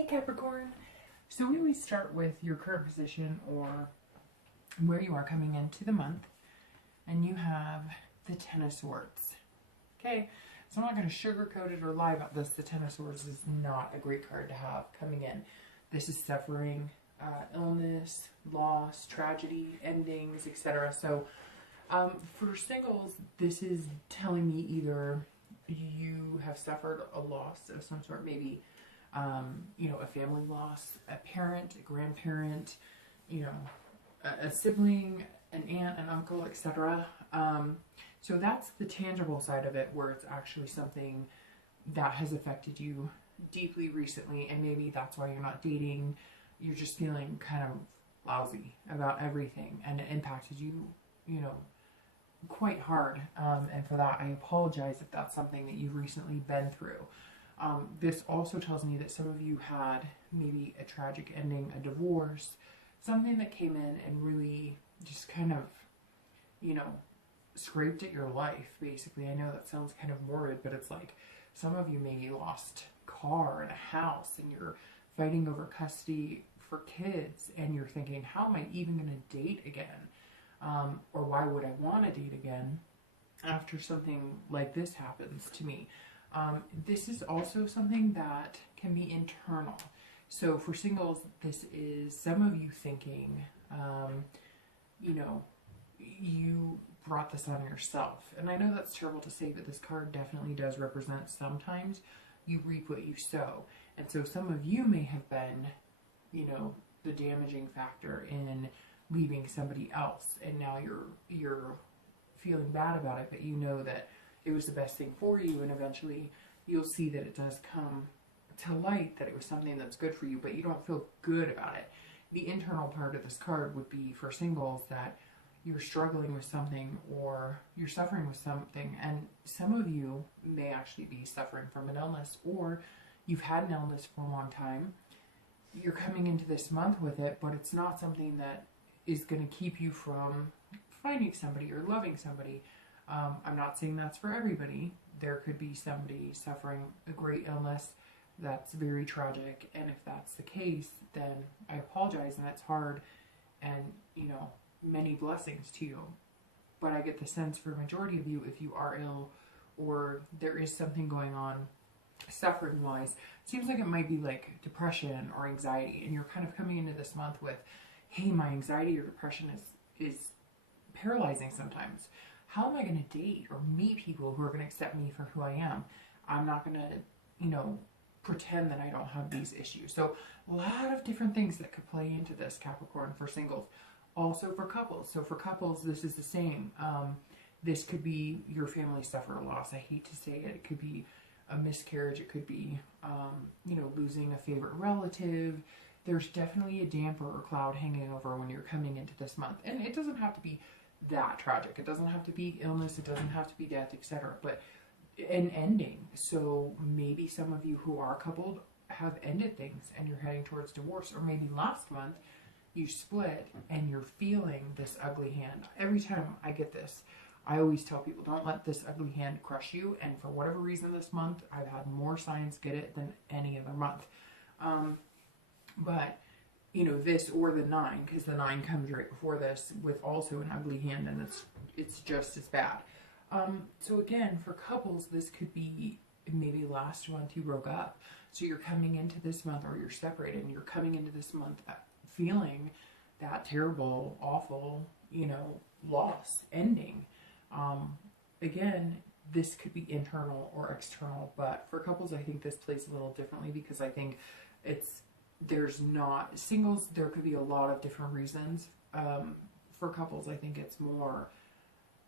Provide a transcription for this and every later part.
Hey Capricorn. So we always start with your current position or where you are coming into the month, and you have the Ten of Swords. Okay, so I'm not going to sugarcoat it or lie about this. The Ten of Swords is not a great card to have coming in. This is suffering, illness, loss, tragedy, endings, etc. So for singles, this is telling me either you have suffered a loss of some sort, maybe a family loss, a parent, a grandparent, a sibling, an aunt, an uncle, etc. So that's the tangible side of it, where it's actually something that has affected you deeply recently, and maybe that's why you're not dating. You're just feeling kind of lousy about everything, and it impacted you, quite hard. And for that, I apologize if that's something that you've recently been through. This also tells me that some of you had maybe a tragic ending, a divorce, something that came in and really just kind of, scraped at your life, basically. I know that sounds kind of morbid, but it's like some of you maybe lost a car and a house, and you're fighting over custody for kids, and you're thinking, how am I even going to date again? Or why would I want to date again after something like this happens to me? This is also something that can be internal. So for singles, this is some of you thinking, you brought this on yourself. And I know that's terrible to say, but this card definitely does represent sometimes you reap what you sow. And so some of you may have been, the damaging factor in leaving somebody else. And now you're feeling bad about it, but you know that it was the best thing for you, and eventually you'll see that it does come to light that it was something that's good for you, but you don't feel good about it. The internal part of this card would be for singles that you're struggling with something, or you're suffering with something, and some of you may actually be suffering from an illness, or you've had an illness for a long time. You're coming into this month with it, but it's not something that is going to keep you from finding somebody or loving somebody. I'm not saying that's for everybody. There could be somebody suffering a great illness that's very tragic, and if that's the case, then I apologize, and that's hard, and many blessings to you. But I get the sense for a majority of you, if you are ill or there is something going on suffering wise, seems like it might be like depression or anxiety, and you're kind of coming into this month with, hey, my anxiety or depression is paralyzing sometimes. How am I going to date or meet people who are going to accept me for who I am? I'm not going to, pretend that I don't have these issues. So a lot of different things that could play into this, Capricorn, for singles. Also for couples. So for couples, this is the same. This could be your family suffer a loss. I hate to say it. It could be a miscarriage. It could be, losing a favorite relative. There's definitely a damper or cloud hanging over when you're coming into this month. And it doesn't have to be that tragic. It doesn't have to be illness. It doesn't have to be death, etc. But an ending. So maybe some of you who are coupled have ended things and you're heading towards divorce. Or maybe last month you split and you're feeling this ugly hand. Every time I get this, I always tell people, don't let this ugly hand crush you. And for whatever reason this month, I've had more signs get it than any other month. But this or the 9, because the 9 comes right before this with also an ugly hand, and it's just as bad. So again, for couples, this could be maybe last month you broke up. So you're coming into this month, or you're separated, and you're coming into this month feeling that terrible, awful, loss, ending. Again, this could be internal or external, but for couples, I think this plays a little differently, because I think there's not singles. There could be a lot of different reasons. For couples, I think it's more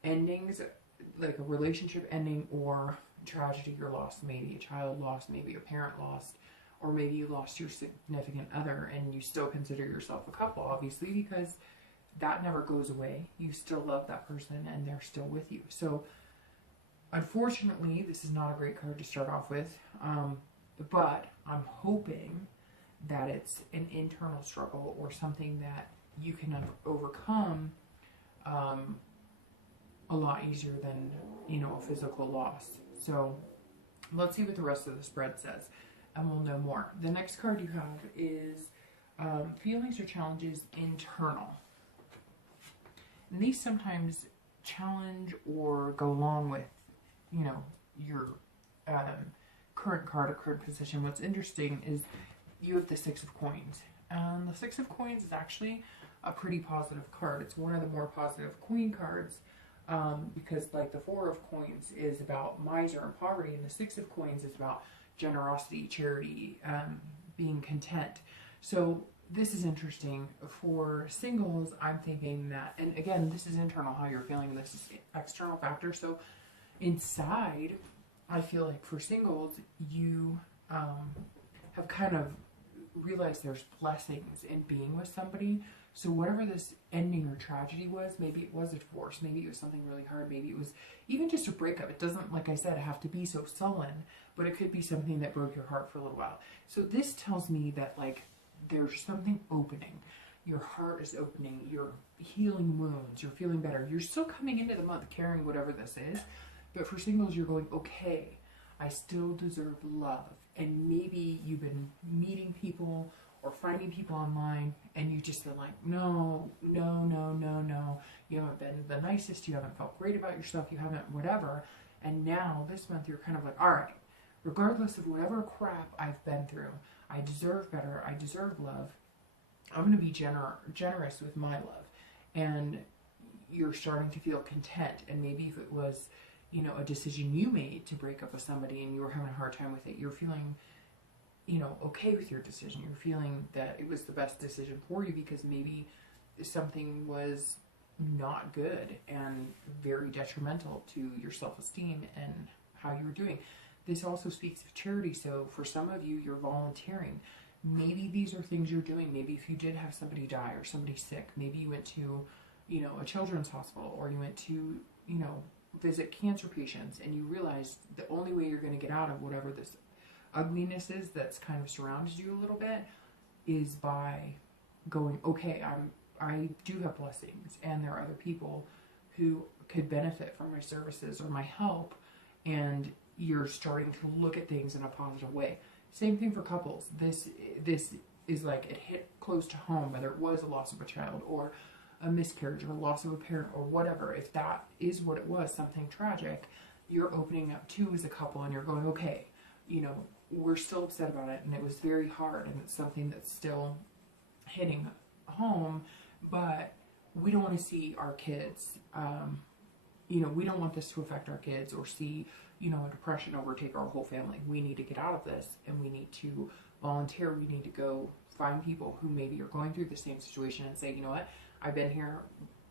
endings, like a relationship ending, or tragedy or loss, maybe a child lost, maybe a parent lost, or maybe you lost your significant other and you still consider yourself a couple, obviously, because that never goes away. You still love that person and they're still with you. So unfortunately, this is not a great card to start off with, but I'm hoping that it's an internal struggle or something that you can overcome a lot easier than, a physical loss. So let's see what the rest of the spread says. and we'll know more. The next card you have is feelings or challenges internal. And these sometimes challenge or go along with, you know, your current card or current position. What's interesting is you have the Six of Coins. And the Six of Coins is actually a pretty positive card. It's one of the more positive Queen cards because like the Four of Coins is about miser and poverty, and the Six of Coins is about generosity, charity, being content. So this is interesting. For singles, I'm thinking that, and again, this is internal, how you're feeling. This is external factor. So inside, I feel like for singles, you have kind of realized there's blessings in being with somebody. So whatever this ending or tragedy was, maybe it was a divorce, maybe it was something really hard, maybe it was even just a breakup. It doesn't, like I said, have to be so sullen, but it could be something that broke your heart for a little while. So this tells me that like there's something opening. Your heart is opening. You're healing wounds. You're feeling better. You're still coming into the month carrying whatever this is. But for singles, you're going, okay, I still deserve love. And maybe you've been meeting people or finding people online and you just been like, no. You haven't been the nicest. You haven't felt great about yourself. You haven't whatever. And now this month you're kind of like, all right, regardless of whatever crap I've been through, I deserve better. I deserve love. I'm going to be generous with my love. And you're starting to feel content. And maybe if it was, you know, a decision you made to break up with somebody and you were having a hard time with it, you're feeling, you know, okay with your decision. You're feeling that it was the best decision for you because maybe something was not good and very detrimental to your self-esteem and how you were doing. This also speaks of charity. So for some of you, you're volunteering. Maybe these are things you're doing. Maybe if you did have somebody die or somebody sick, maybe you went to, you know, a children's hospital, or you went to, you know, visit cancer patients, and you realized the only way you're going to get out of whatever this ugliness is that's kind of surrounded you a little bit is by going, okay, I do have blessings, and there are other people who could benefit from my services or my help, and you're starting to look at things in a positive way. Same thing for couples. This is like it hit close to home, whether it was a loss of a child or a miscarriage or loss of a parent or whatever. If that is what it was, something tragic, you're opening up to as a couple and you're going, okay, you know, we're still upset about it and it was very hard and it's something that's still hitting home, but we don't want to see our kids, you know, we don't want this to affect our kids or see, you know, a depression overtake our whole family. We need to get out of this and we need to volunteer. We need to go find people who maybe are going through the same situation and say, you know what, I've been here,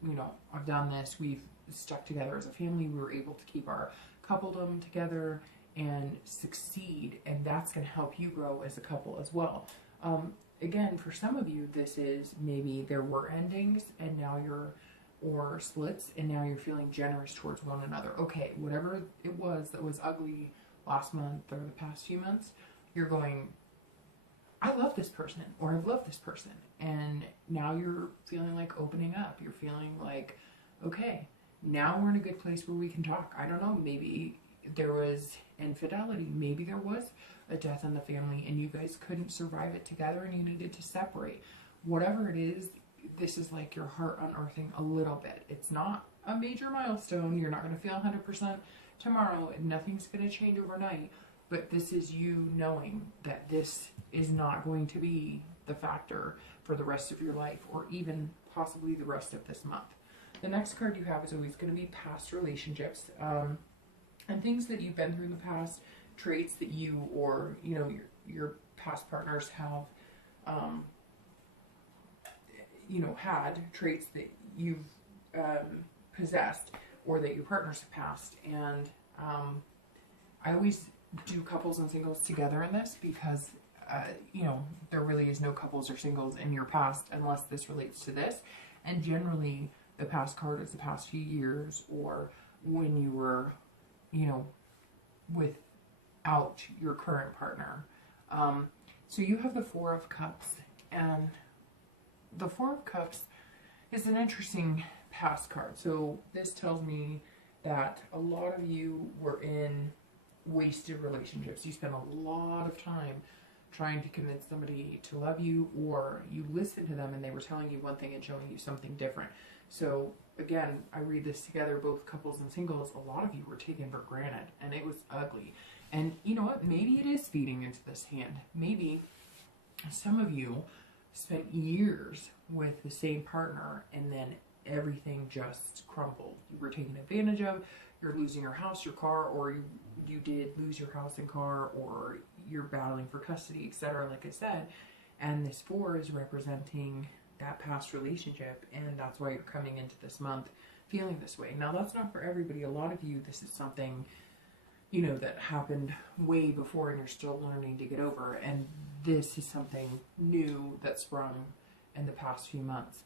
you know, I've done this, we've stuck together as a family, we were able to keep our coupledom together and succeed, and that's going to help you grow as a couple as well. Again, for some of you, this is maybe there were endings and now you're, or splits, and now you're feeling generous towards one another. Okay, whatever it was that was ugly last month or the past few months, you're going, I love this person, or I've loved this person. And now you're feeling like opening up. You're feeling like, okay, now we're in a good place where we can talk. I don't know, maybe there was infidelity. Maybe there was a death in the family and you guys couldn't survive it together and you needed to separate. Whatever it is, this is like your heart unearthing a little bit. It's not a major milestone. You're not going to feel 100% tomorrow. Nothing's going to change overnight. But this is you knowing that this is not going to be the factor for the rest of your life or even possibly the rest of this month. The next card you have is always going to be past relationships and things that you've been through in the past, traits that you or, you know, your past partners have, you know, had traits that you've possessed or that your partners have passed. And I always do couples and singles together in this because, you know, there really is no couples or singles in your past unless this relates to this. And generally, the past card is the past few years or when you were, you know, without your current partner. So you have the Four of Cups, and the Four of Cups is an interesting past card. So this tells me that a lot of you were in wasted relationships. You spend a lot of time trying to convince somebody to love you, or you listen to them and they were telling you one thing and showing you something different. So again, I read this together, both couples and singles. A lot of you were taken for granted, and it was ugly. And you know what? Maybe it is feeding into this hand. Maybe some of you spent years with the same partner and then everything just crumbled. You were taken advantage of, you're losing your house, your car, or you did lose your house and car, or you're battling for custody, etc. like I said. And this 4 is representing that past relationship, and that's why you're coming into this month feeling this way. Now, that's not for everybody. A lot of you, this is something, you know, that happened way before and you're still learning to get over, and this is something new that sprung in the past few months.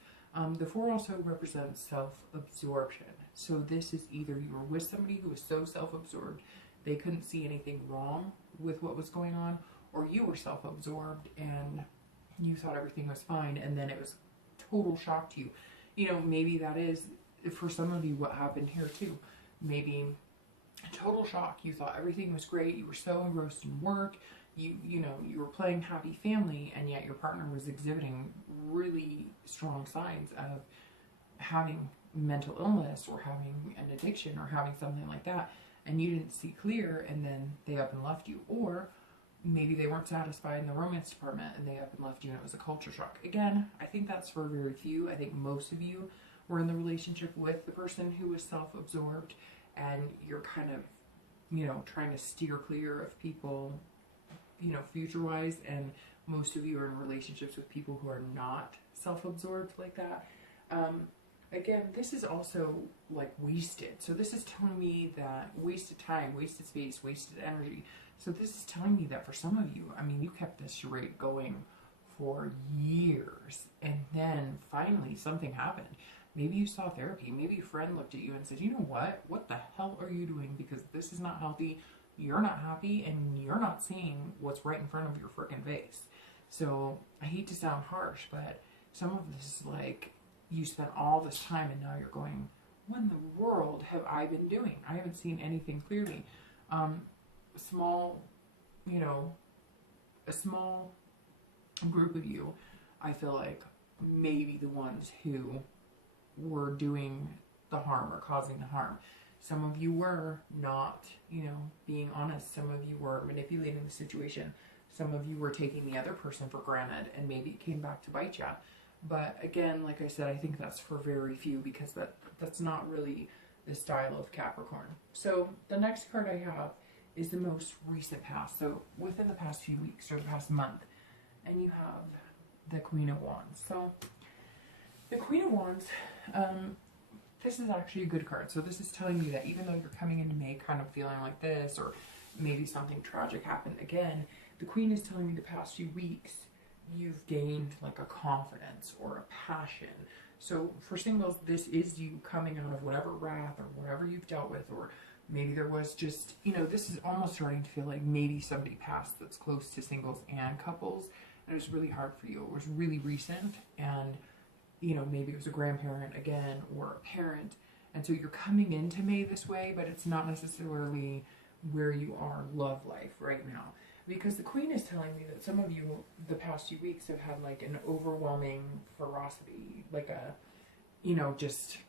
The 4 also represents self-absorption. So this is either you were with somebody who was so self-absorbed they couldn't see anything wrong with what was going on, or you were self-absorbed and you thought everything was fine, and then it was total shock to you. You know, maybe that is, for some of you, what happened here too. Maybe total shock. You thought everything was great. You were so engrossed in work. You know, you were playing happy family, and yet your partner was exhibiting really strong signs of having mental illness or having an addiction or having something like that, and you didn't see clear, and then they up and left you. Or maybe they weren't satisfied in the romance department and they up and left you, and it was a culture shock. Again, I think that's for very few. I think most of you were in the relationship with the person who was self-absorbed, and you're kind of, you know, trying to steer clear of people, you know, future-wise, and most of you are in relationships with people who are not self-absorbed like that. Again, this is also like wasted. So this is telling me that wasted time, wasted space, wasted energy. So this is telling me that for some of you, I mean, you kept this charade going for years, and then finally something happened. Maybe you saw therapy. Maybe a friend looked at you and said, you know what the hell are you doing? Because this is not healthy. You're not happy, and you're not seeing what's right in front of your freaking face. So I hate to sound harsh, but some of this is like, you spent all this time and now you're going, what in the world have I been doing? I haven't seen anything clearly. You know, a small group of you, I feel like, maybe the ones who were doing the harm or causing the harm. Some of you were not, you know, being honest. Some of you were manipulating the situation. Some of you were taking the other person for granted, and maybe it came back to bite you. But again, like I said, I think that's for very few, because that's not really the style of Capricorn. So the next card I have is the most recent past. So within the past few weeks or the past month. And you have the Queen of Wands. So the Queen of Wands, this is actually a good card. So this is telling you that even though you're coming into May kind of feeling like this, or maybe something tragic happened again, the Queen is telling me the past few weeks you've gained like a confidence or a passion. So for singles, this is you coming out of whatever wrath or whatever you've dealt with, or maybe there was just, you know, this is almost starting to feel like maybe somebody passed that's close to singles and couples, and it was really hard for you. It was really recent, and, you know, maybe it was a grandparent again or a parent, and so you're coming into May this way, but it's not necessarily where you are love life right now. Because the Queen is telling me that some of you, the past few weeks, have had like an overwhelming ferocity, like a, you know, just,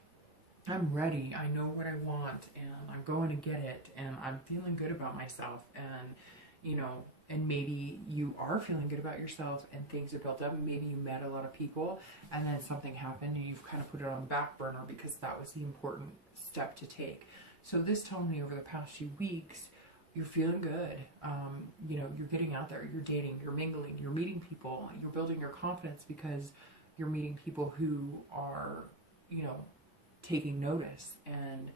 I'm ready, I know what I want, and I'm going to get it, and I'm feeling good about myself, and, you know, and maybe you are feeling good about yourself, and things have built up, and maybe you met a lot of people, and then something happened, and you've kind of put it on the back burner because that was the important step to take. So this told me over the past few weeks, you're feeling good, you know, you're getting out there, you're dating, you're mingling, you're meeting people, you're building your confidence because you're meeting people who are, you know, taking notice, and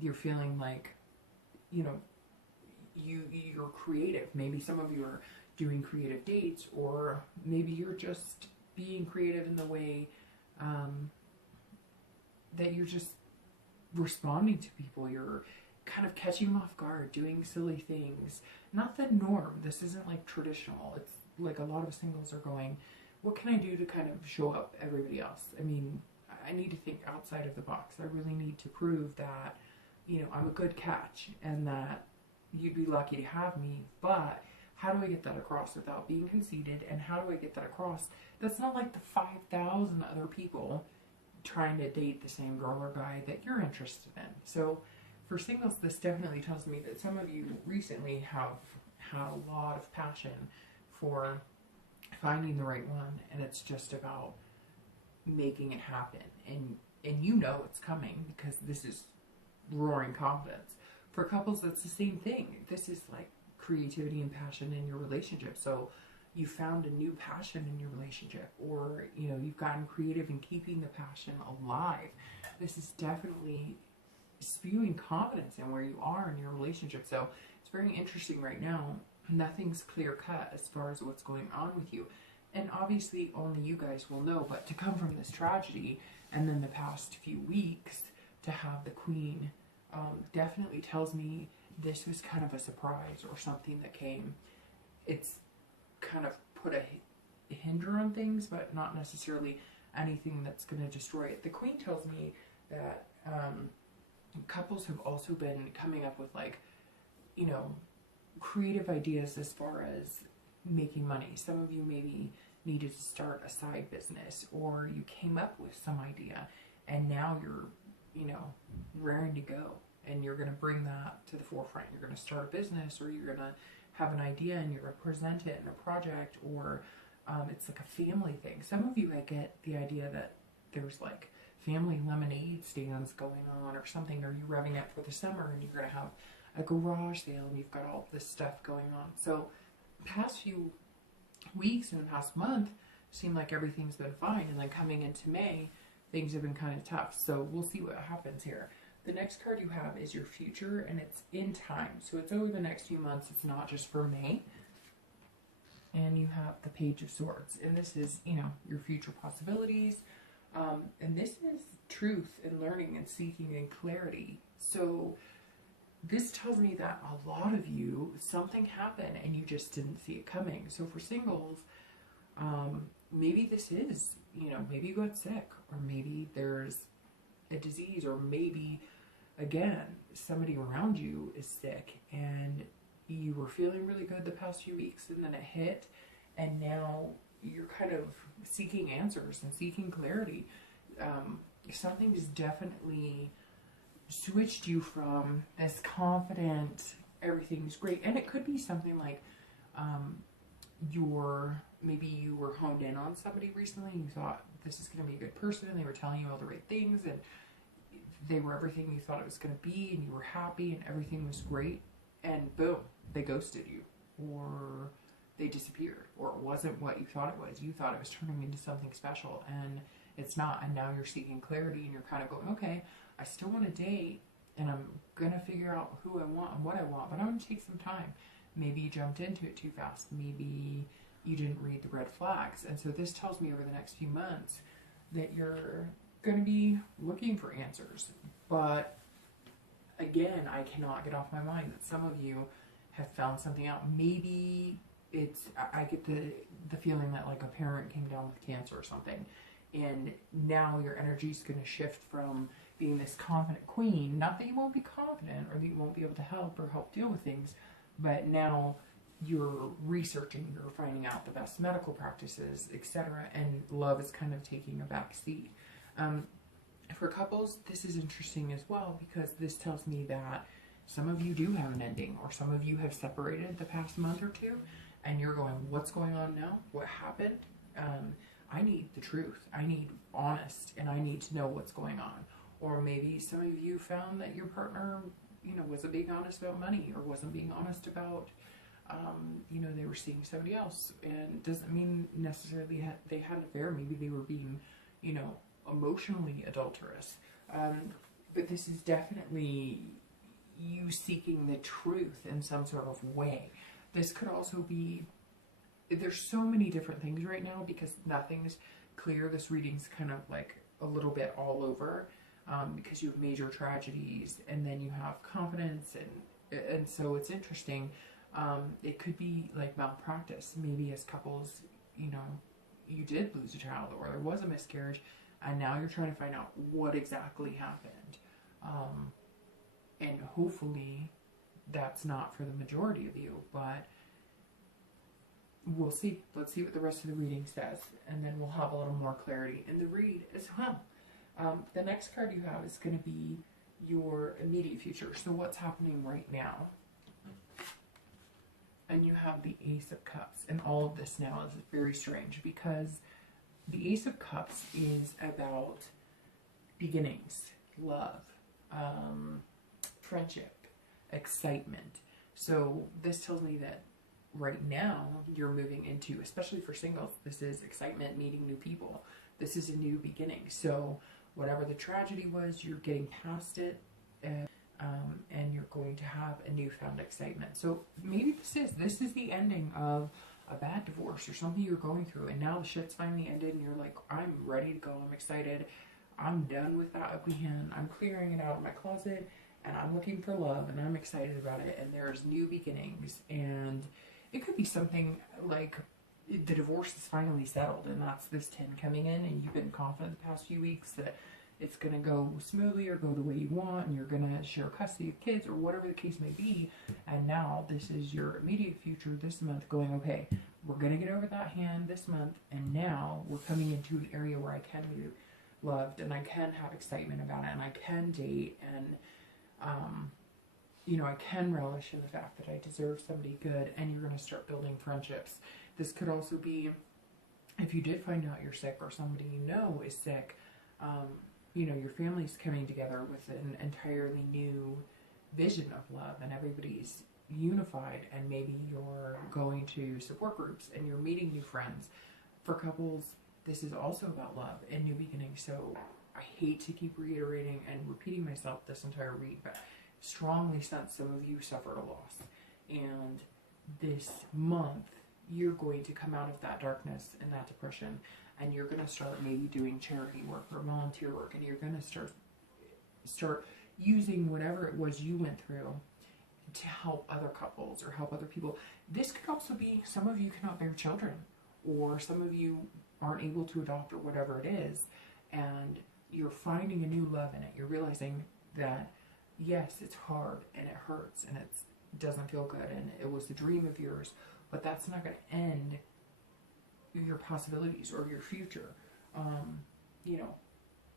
you're feeling like, you know, you're creative. Maybe some of you are doing creative dates, or maybe you're just being creative in the way that you're just responding to people. You're kind of catching them off guard, doing silly things. Not the norm. This isn't like traditional. It's like a lot of singles are going, what can I do to kind of show up everybody else? I mean, I need to think outside of the box. I really need to prove that, you know, I'm a good catch, and that, you'd be lucky to have me, but how do I get that across without being conceited? And how do I get that across? That's not like the 5,000 other people trying to date the same girl or guy that you're interested in. So for singles, this definitely tells me that some of you recently have had a lot of passion for finding the right one, and it's just about making it happen. And you know it's coming because this is roaring confidence. For couples, that's the same thing. This is like creativity and passion in your relationship. So you found a new passion in your relationship, or you know, you've gotten creative in keeping the passion alive. This is definitely spewing confidence in where you are in your relationship. So it's very interesting right now. Nothing's clear cut as far as what's going on with you. And obviously only you guys will know, but to come from this tragedy and then the past few weeks to have the Queen definitely tells me this was kind of a surprise or something that came. It's kind of put a hinder on things, but not necessarily anything that's going to destroy it. The Queen tells me that couples have also been coming up with, like, you know, creative ideas as far as making money. Some of you maybe needed to start a side business, or you came up with some idea and now you're, you know, raring to go, and you're going to bring that to the forefront. You're going to start a business, or you're going to have an idea and you're going to present it in a project, or it's like a family thing. Some of you, I get the idea that there's like family lemonade stands going on or something, or you're revving up for the summer and you're going to have a garage sale and you've got all this stuff going on. So past few weeks and the past month seem like everything's been fine, and then coming into May, things have been kind of tough. So we'll see what happens here. The next card you have is your future, and it's in time. So it's over the next few months. It's not just for May. And you have the Page of Swords. And this is, you know, your future possibilities. And this is truth and learning and seeking and clarity. So this tells me that a lot of you, something happened and you just didn't see it coming. So for singles, maybe this is, you know, maybe you got sick, or maybe there's a disease, or maybe, again, somebody around you is sick and you were feeling really good the past few weeks and then it hit, and now you're kind of seeking answers and seeking clarity. Something's definitely switched you from this confident, everything's great, and it could be something like maybe you were honed in on somebody recently and you thought this is going to be a good person, and they were telling you all the right things and they were everything you thought it was going to be, and you were happy and everything was great, and boom, they ghosted you, or they disappeared, or it wasn't what you thought it was. You thought it was turning into something special, and it's not. And now you're seeking clarity, and you're kind of going, okay, I still want to date, and I'm going to figure out who I want and what I want, but I'm going to take some time. Maybe you jumped into it too fast. Maybe you didn't read the red flags. And so this tells me over the next few months that you're going to be looking for answers. But again, I cannot get off my mind that some of you have found something out. Maybe it's, I get the feeling that like a parent came down with cancer or something, and now your energy is going to shift from being this confident queen. Not that you won't be confident or that you won't be able to help or help deal with things, but now you're researching, you're finding out the best medical practices, etc., and love is kind of taking a back seat. For couples, this is interesting as well, because this tells me that some of you do have an ending, or some of you have separated the past month or two, and you're going, what's going on now? What happened? I need the truth. I need honest, and I need to know what's going on. Or maybe some of you found that your partner, you know, wasn't being honest about money, or wasn't being honest about, you know, they were seeing somebody else. And it doesn't mean necessarily they had an affair. Maybe they were being, you know, emotionally adulterous. But this is definitely you seeking the truth in some sort of way. This could also be, there's so many different things right now because nothing's clear. This reading's kind of like a little bit all over, because you have major tragedies and then you have confidence, and so it's interesting. It could be like malpractice. Maybe as couples, you know, you did lose a child, or there was a miscarriage, and now you're trying to find out what exactly happened. And hopefully that's not for the majority of you, but we'll see. Let's see what the rest of the reading says, and then we'll have a little more clarity in the read as well. The next card you have is going to be your immediate future. So what's happening right now? And you have the Ace of Cups. And all of this now is very strange because the Ace of Cups is about beginnings, love, friendship, excitement. So this tells me that right now you're moving into, especially for singles, this is excitement, meeting new people. This is a new beginning. So whatever the tragedy was, you're getting past it, and you're going to have a newfound excitement. So maybe this is the ending of a bad divorce or something you're going through, and now the shit's finally ended and you're like, I'm ready to go, I'm excited, I'm done with that ugly hand, I'm clearing it out of my closet, and I'm looking for love, and I'm excited about it, and there's new beginnings. And it could be something like the divorce is finally settled, and that's this 10 coming in, and you've been confident the past few weeks that it's going to go smoothly or go the way you want, and you're going to share custody of kids or whatever the case may be. And now this is your immediate future this month going, okay, we're going to get over that hand this month, and now we're coming into an area where I can be loved, and I can have excitement about it, and I can date, and I can relish in the fact that I deserve somebody good, and you're going to start building friendships. This could also be if you did find out you're sick or somebody you know is sick, your family's coming together with an entirely new vision of love, and everybody's unified, and maybe you're going to support groups and you're meeting new friends. For couples, this is also about love and new beginnings. So I hate to keep reiterating and repeating myself this entire read, but strongly sense some of you suffered a loss, and this month you're going to come out of that darkness and that depression, and you're going to start maybe doing charity work or volunteer work, and you're going to start using whatever it was you went through to help other couples or help other people. This could also be some of you cannot bear children, or some of you aren't able to adopt, or whatever it is, and you're finding a new love in it. You're realizing that yes, it's hard and it hurts and it doesn't feel good and it was a dream of yours, but that's not going to end your possibilities or your future.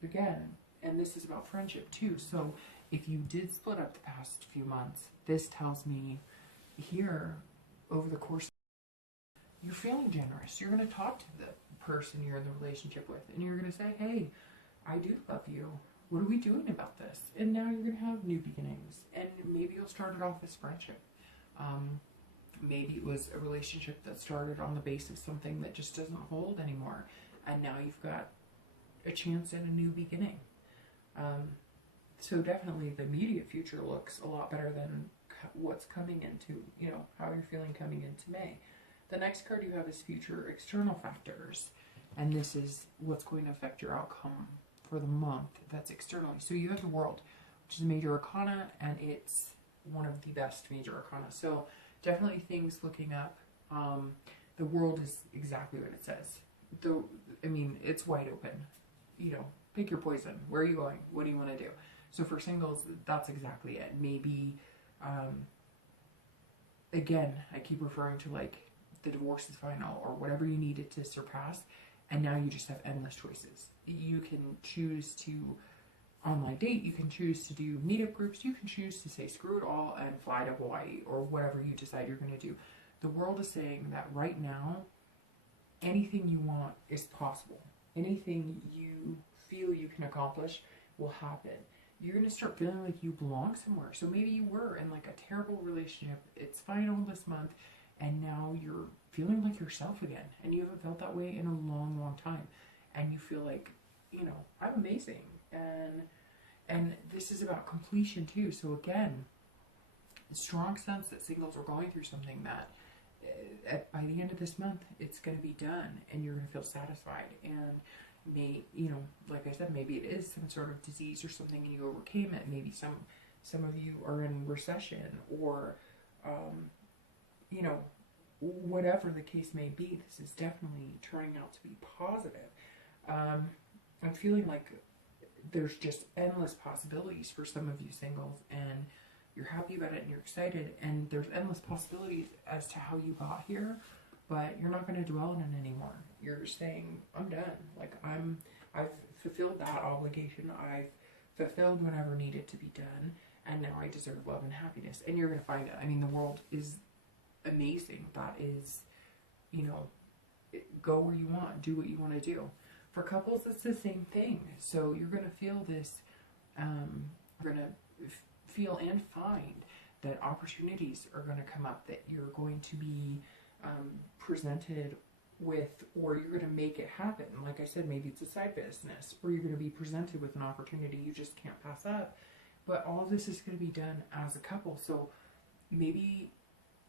Again, and this is about friendship too. So if you did split up the past few months, this tells me here over the course, you're feeling generous. You're going to talk to the person you're in the relationship with, and you're going to say, hey, I do love you. What are we doing about this? And now you're going to have new beginnings, and maybe you'll start it off as friendship. Maybe it was a relationship that started on the basis of something that just doesn't hold anymore, and now you've got a chance at a new beginning. So definitely the immediate future looks a lot better than what's coming into, how you're feeling coming into May. The next card you have is future external factors, and this is what's going to affect your outcome for the month. That's externally. So you have the World, which is a major arcana, and it's one of the best major arcana. So definitely things looking up. The World is exactly what it says. It's wide open. Pick your poison. Where are you going? What do you want to do? So for singles, that's exactly it. Maybe, again, I keep referring to like the divorce is final or whatever you needed to surpass, and now you just have endless choices. You can choose to online date, you can choose to do meetup groups, you can choose to say screw it all and fly to Hawaii or whatever you decide you're going to do. The World is saying that right now, anything you want is possible. Anything you feel you can accomplish will happen. You're going to start feeling like you belong somewhere. So maybe you were in like a terrible relationship, it's final this month, and now you're feeling like yourself again, and you haven't felt that way in a long, long time, and you feel like, I'm amazing, and this is about completion too. So again, a strong sense that singles are going through something that by the end of this month, it's going to be done, and you're going to feel satisfied, and like I said, maybe it is some sort of disease or something and you overcame it. Maybe some of you are in recession, or whatever the case may be. This is definitely turning out to be positive. I'm feeling like there's just endless possibilities for some of you singles, and you're happy about it and you're excited, and there's endless possibilities as to how you got here, but you're not going to dwell on it anymore. You're saying, I'm done. Like, I've fulfilled that obligation. I've fulfilled whatever needed to be done, and now I deserve love and happiness. And you're going to find it. I mean, the world is amazing. That is, you know, go where you want, do what you want to do. For couples, it's the same thing. So you're going to feel this, you're going to feel and find that opportunities are going to come up, that you're going to be presented with, or you're going to make it happen. Like I said, maybe it's a side business, or you're going to be presented with an opportunity you just can't pass up. But all of this is going to be done as a couple. So maybe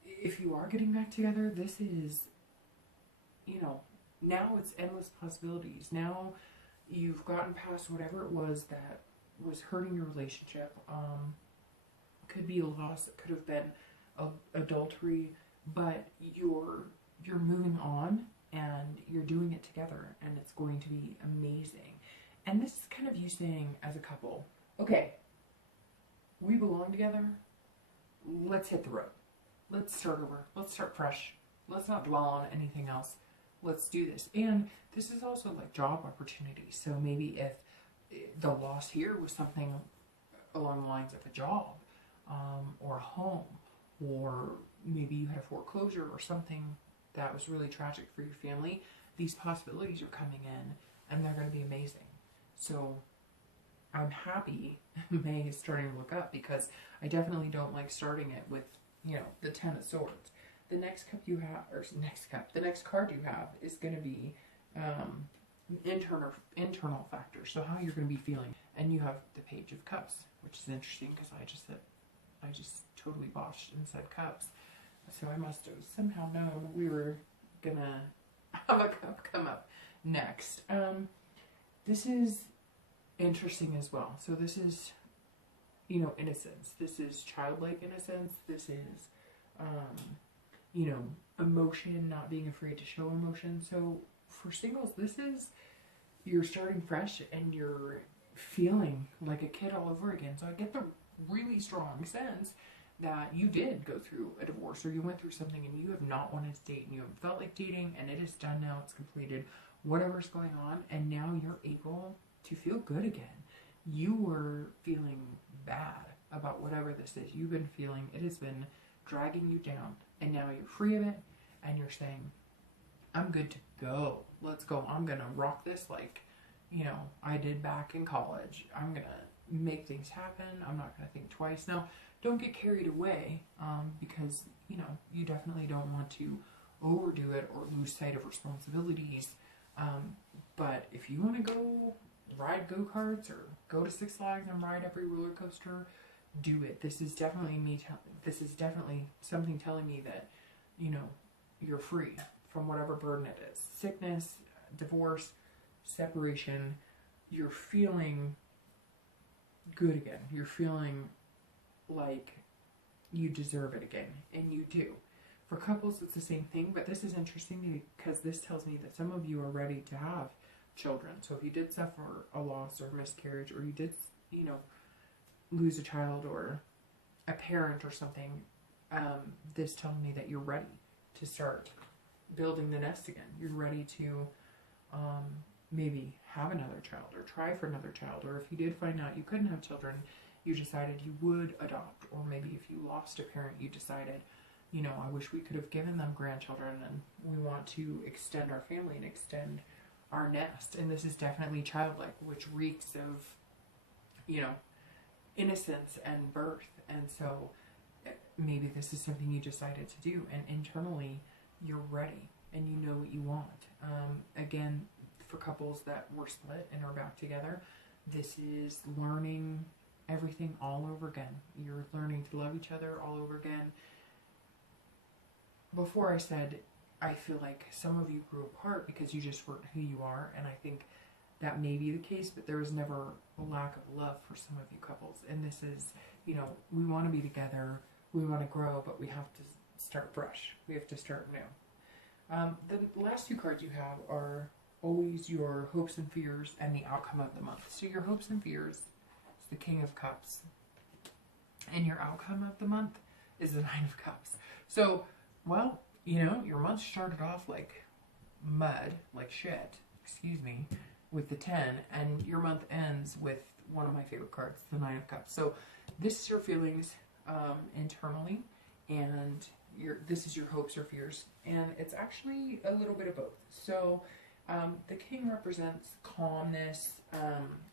if you are getting back together, this is, you know, now it's endless possibilities. Now you've gotten past whatever it was that was hurting your relationship. Could be a loss, it could have been adultery, but you're moving on and you're doing it together, and it's going to be amazing. And this is kind of you saying as a couple, okay, we belong together, let's hit the road. Let's start over. Let's start fresh. Let's not dwell on anything else. Let's do this. And this is also like job opportunities. So maybe if the loss here was something along the lines of a job, or a home, or maybe you had a foreclosure or something that was really tragic for your family, these possibilities are coming in and they're going to be amazing. So I'm happy May is starting to look up, because I definitely don't like starting it with, you know, the 10 of Swords. The next cup you have, or the next card you have is going to be internal factors. So how you're going to be feeling. And you have the Page of Cups, which is interesting because I just totally botched and said cups. So I must have somehow known we were going to have a cup come up next. This is interesting as well. So this is, you know, innocence. This is childlike innocence. This is, you know, emotion, not being afraid to show emotion. So for singles, this is, you're starting fresh and you're feeling like a kid all over again. So I get the really strong sense that you did go through a divorce, or you went through something and you have not wanted to date, and you haven't felt like dating, and it is done now, it's completed, whatever's going on, and now you're able to feel good again. You were feeling bad about whatever this is. You've been feeling, it has been dragging you down, and now you're free of it, and you're saying, I'm good to go. Let's go. I'm going to rock this like, you know, I did back in college. I'm going to make things happen. I'm not going to think twice. Now, don't get carried away, because, you know, you definitely don't want to overdo it or lose sight of responsibilities. But if you want to go ride go-karts or go to Six Flags and ride every roller coaster, do it. This is definitely this is definitely something telling me that, you know, you're free from whatever burden it is. Sickness, divorce, separation. You're feeling good again. You're feeling like you deserve it again, and you do. For couples, it's the same thing, but this is interesting because this tells me that some of you are ready to have children. So if you did suffer a loss or miscarriage, or you did, you know, lose a child or a parent or something, this tells me that you're ready to start building the nest again. You're ready to maybe have another child, or try for another child, or if you did find out you couldn't have children, you decided you would adopt, or maybe if you lost a parent, you decided, you know, I wish we could have given them grandchildren, and we want to extend our family and extend our nest. And this is definitely childlike, which reeks of, you know, innocence and birth. And so maybe this is something you decided to do, and internally you're ready and you know what you want. Again, for couples that were split and are back together, this is learning everything all over again. You're learning to love each other all over again. Before I said, I feel like some of you grew apart because you just weren't who you are, and I think that may be the case, but there was never a lack of love for some of you couples. And this is, you know, we want to be together, we want to grow, but we have to start fresh. We have to start new. The last two cards you have are always your hopes and fears and the outcome of the month. So your hopes and fears is the King of Cups. And your outcome of the month is the Nine of Cups. So, well, you know, your month started off like mud, like shit, excuse me, with the 10, and your month ends with one of my favorite cards, the Nine of Cups. So this is your feelings internally, and this is your hopes or fears, and it's actually a little bit of both. So the King represents calmness,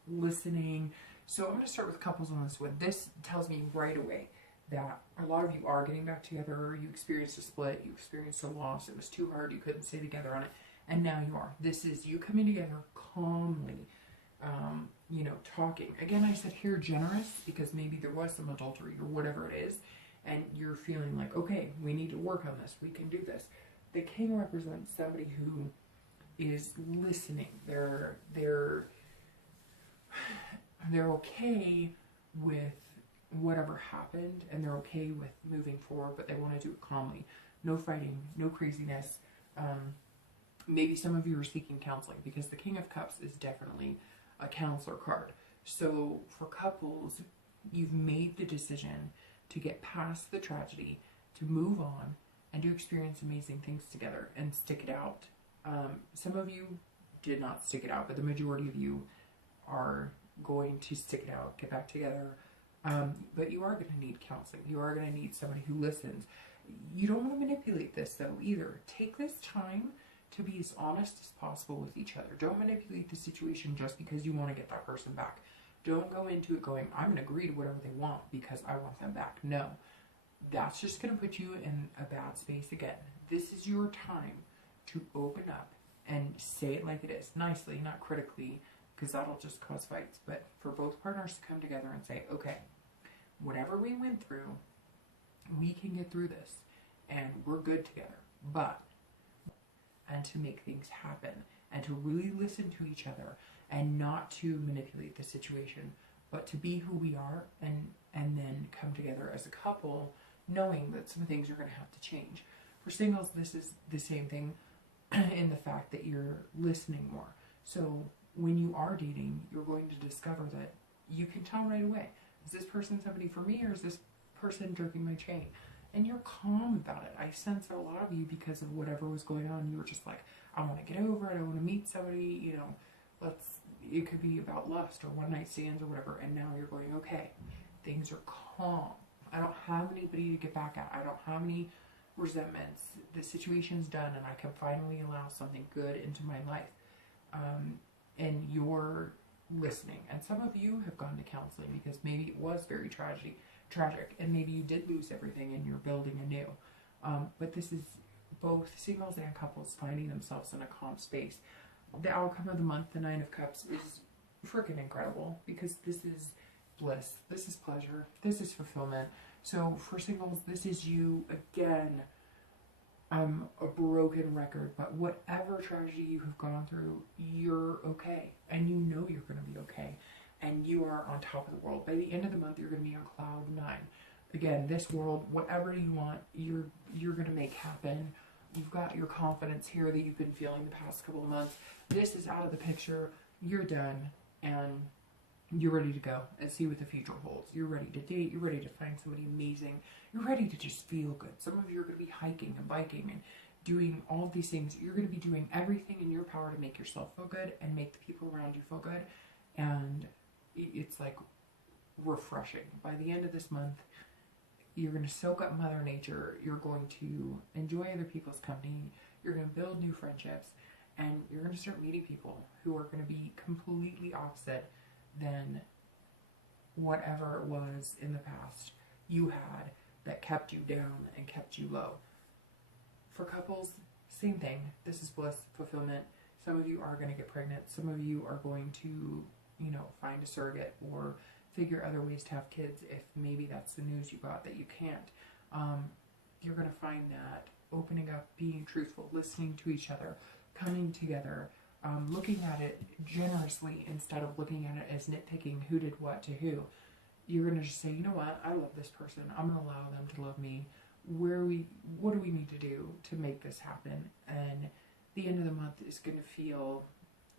listening. So I'm going to start with couples on this one. This tells me right away that a lot of you are getting back together. You experienced a split, you experienced a loss, it was too hard, you couldn't stay together on it, and now you are. This is you coming together calmly, you know, talking. Again, I said here generous because maybe there was some adultery or whatever it is, and you're feeling like, okay, we need to work on this, we can do this. The King represents somebody who is listening. They're okay with whatever happened, and they're okay with moving forward, but they want to do it calmly. No fighting, no craziness. Maybe some of you are seeking counseling, because the King of Cups is definitely a counselor card. So for couples, you've made the decision to get past the tragedy, to move on, and to experience amazing things together and stick it out. Some of you did not stick it out, but the majority of you are going to stick it out, get back together. But you are going to need counseling. You are going to need somebody who listens. You don't want to manipulate this, though, either. Take this time to be as honest as possible with each other. Don't manipulate the situation just because you want to get that person back. Don't go into it going, I'm going to agree to whatever they want because I want them back. No. That's just going to put you in a bad space again. This is your time to open up and say it like it is. Nicely, not critically, because that'll just cause fights. But for both partners to come together and say, okay, whatever we went through, we can get through this, and we're good together. And to make things happen, and to really listen to each other, and not to manipulate the situation, but to be who we are, and then come together as a couple, knowing that some things are going to have to change. For singles, this is the same thing in the fact that you're listening more. So when you are dating, you're going to discover that you can tell right away, is this person somebody for me, or is this person jerking my chain? And you're calm about it. I sense a lot of you, because of whatever was going on, you were just like, I want to get over it, I want to meet somebody, you know, it could be about lust or one night stands or whatever, and now you're going, okay, things are calm. I don't have anybody to get back at. I don't have any resentments. The situation's done, and I can finally allow something good into my life. And you're listening. And some of you have gone to counseling because maybe it was very tragic, and maybe you did lose everything and you're building anew. But this is both singles and couples finding themselves in a calm space. The outcome of the month, the Nine of Cups, is freaking incredible, because this is bliss, this is pleasure, this is fulfillment. So for singles, this is you again. I'm a broken record, but whatever tragedy you have gone through, you're okay, and you know you're going to be okay, and you are on top of the world. By the end of the month, you're going to be on cloud 9. Again, this world, whatever you want, you're going to make happen. You've got your confidence here that you've been feeling the past couple of months. This is out of the picture. You're done, and you're ready to go and see what the future holds. You're ready to date. You're ready to find somebody amazing. You're ready to just feel good. Some of you are going to be hiking and biking and doing all of these things. You're going to be doing everything in your power to make yourself feel good and make the people around you feel good. And it's like refreshing. By the end of this month, you're going to soak up Mother Nature. You're going to enjoy other people's company. You're going to build new friendships. And you're going to start meeting people who are going to be completely opposite than whatever it was in the past you had that kept you down and kept you low. For couples, same thing. This is bliss, fulfillment. Some of you are going to get pregnant. Some of you are going to, find a surrogate or figure other ways to have kids if maybe that's the news you got that you can't. You're going to find that opening up, being truthful, listening to each other, coming together, looking at it generously instead of looking at it as nitpicking who did what to who. You're going to just say, you know what, I love this person. I'm going to allow them to love me. What do we need to do to make this happen? And the end of the month is going to feel,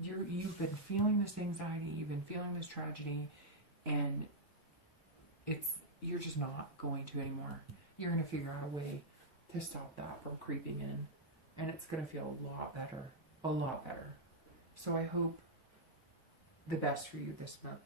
you've been feeling this anxiety, you've been feeling this tragedy, and you're just not going to anymore. You're going to figure out a way to stop that from creeping in. And it's going to feel a lot better. A lot better. So I hope the best for you this month.